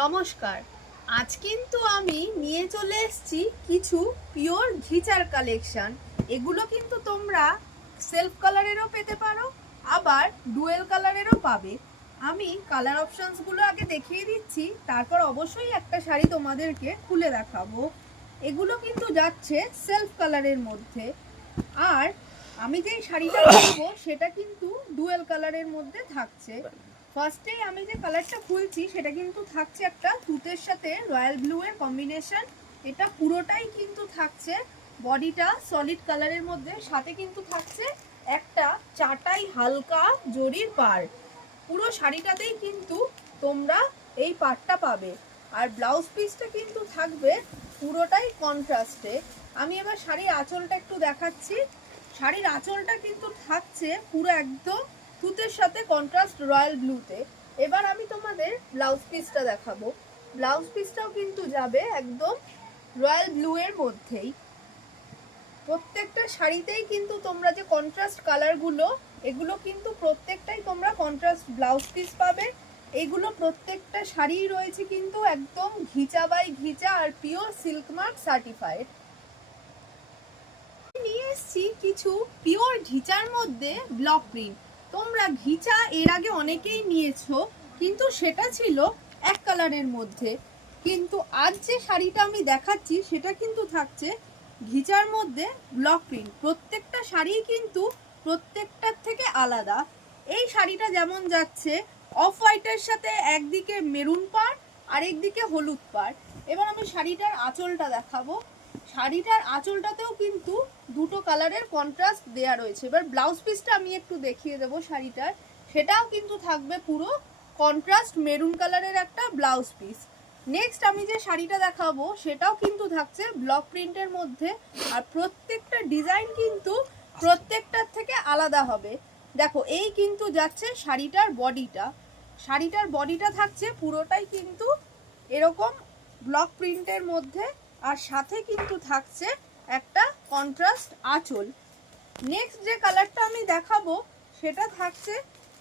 নমস্কার। আজ কিন্তু আমি নিয়ে চলে এসেছি কিছু পিওর ঘিচার কালেকশন। এগুলো কিন্তু তোমরা সেলফ কালারেরও পেতে পারো, আবার ডুয়েল কালারেরও পাবে। আমি কালার অপশনসগুলো আগে দেখিয়ে দিচ্ছি, তারপর অবশ্যই একটা শাড়ি তোমাদেরকে খুলে দেখাবো। এগুলো কিন্তু যাচ্ছে সেলফ কালারের মধ্যে, আর আমি যেই শাড়িটা পরবো সেটা কিন্তু ডুয়েল কালারের মধ্যে থাকছে। ফার্স্টেই আমি যে কালারটা খুলছি সেটা কিন্তু থাকছে একটা তুতের সাথে রয়্যাল ব্লু এর কম্বিনেশন। এটা পুরোটাই কিন্তু থাকছে বডিটা সলিড কালারের মধ্যে, সাথে কিন্তু থাকছে একটা চাটাই হালকা জরির পাড়। পুরো শাড়িটাতেই কিন্তু তোমরা এই পাড়টা পাবে, আর ব্লাউজ পিসটা কিন্তু থাকবে পুরোটাই কন্ট্রাস্টে। আমি এবার শাড়ির আঁচলটা একটু দেখাচ্ছি। শাড়ির আঁচলটা কিন্তু থাকছে পুরো একদম তুতের সাথে কন্ট্রাস্ট রয়্যাল ব্লুতে। এবার আমি তোমাদের ব্লাউজ পিসটা দেখাবো। ব্লাউজ পিসটাও কিন্তু যাবে একদম রয়্যাল ব্লু এর মধ্যেই। প্রত্যেকটা শাড়িতেই কিন্তু তোমরা যে কন্ট্রাস্ট কালারগুলো, এগুলো কিন্তু প্রত্যেকটাই তোমরা কন্ট্রাস্ট ব্লাউজ পিস পাবে। এগুলো প্রত্যেকটা শাড়ি রয়েছে কিন্তু একদম ঘিচা বাই ঘিচা আর পিওর সিল্ক মার্ক সার্টিফাইড। নিয়ে এসেছি কিছু পিওর ঘিচার মধ্যে ব্লক প্রিন্ট। তোমরা ঘিচা এর আগে অনেকেই নিয়েছো, কিন্তু সেটা ছিল এক কালারের মধ্যে। কিন্তু আজ যে শাড়িটা আমি দেখাচ্ছি সেটা কিন্তু থাকছে ঘিচার মধ্যে ব্লক প্রিন্ট। প্রত্যেকটা শাড়ি কিন্তু প্রত্যেকটার থেকে আলাদা। এই শাড়িটা যেমন যাচ্ছে অফ হোয়াইটের সাথে একদিকে মেরুন পাড় আর একদিকে হলুদ পাড়। এবার আমি শাড়িটার আঁচলটা দেখাবো। শাড়িটার আঁচলটাতেও কিন্তু দুটো কালারের কন্ট্রাস্ট দেয়া রয়েছে। এবার ব্লাউজ পিসটা আমি একটু দেখিয়ে দেবো শাড়িটার, সেটাও কিন্তু থাকবে পুরো কন্ট্রাস্ট মেরুন কালারের একটা ব্লাউজ পিস। নেক্সট আমি যে শাড়িটা দেখাবো সেটাও কিন্তু থাকছে ব্লক প্রিন্টের মধ্যে, আর প্রত্যেকটা ডিজাইন কিন্তু প্রত্যেকটার থেকে আলাদা হবে। দেখো, এই কিন্তু যাচ্ছে শাড়িটার বডিটা। শাড়িটার বডিটা থাকছে পুরোটাই কিন্তু এরকম ব্লক প্রিন্টের মধ্যে, আর সাথে কিন্তু থাকছে একটা কন্ট্রাস্ট আঁচল। নেক্সট যে কালারটা আমি দেখাবো সেটা থাকছে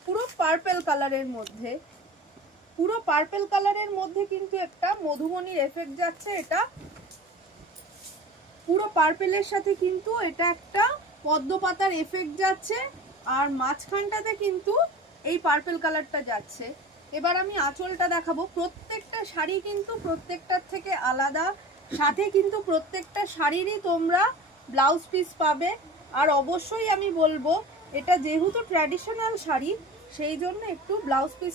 পুরো পার্পল কালারের মধ্যে। পুরো পার্পল কালারের মধ্যে কিন্তু একটা মধুবনীর এফেক্ট যাচ্ছে। এটা পুরো পার্পেলের সাথে কিন্তু এটা একটা পদ্ম পাতার এফেক্ট যাচ্ছে, আর মাঝখানটাতে কিন্তু এই পার্পল কালারটা যাচ্ছে। এবার আমি আঁচলটা দেখাবো। প্রত্যেকটা শাড়ি কিন্তু প্রত্যেকটার থেকে আলাদা, সাথে কিন্তু প্রত্যেকটা শাড়িরই তোমরা ব্লাউজ পিস পাবে। আর অবশ্যই আমি বলবো, এটা যেহেতু ট্র্যাডিশনাল শাড়ি সেই জন্য একটু ব্লাউজ পিস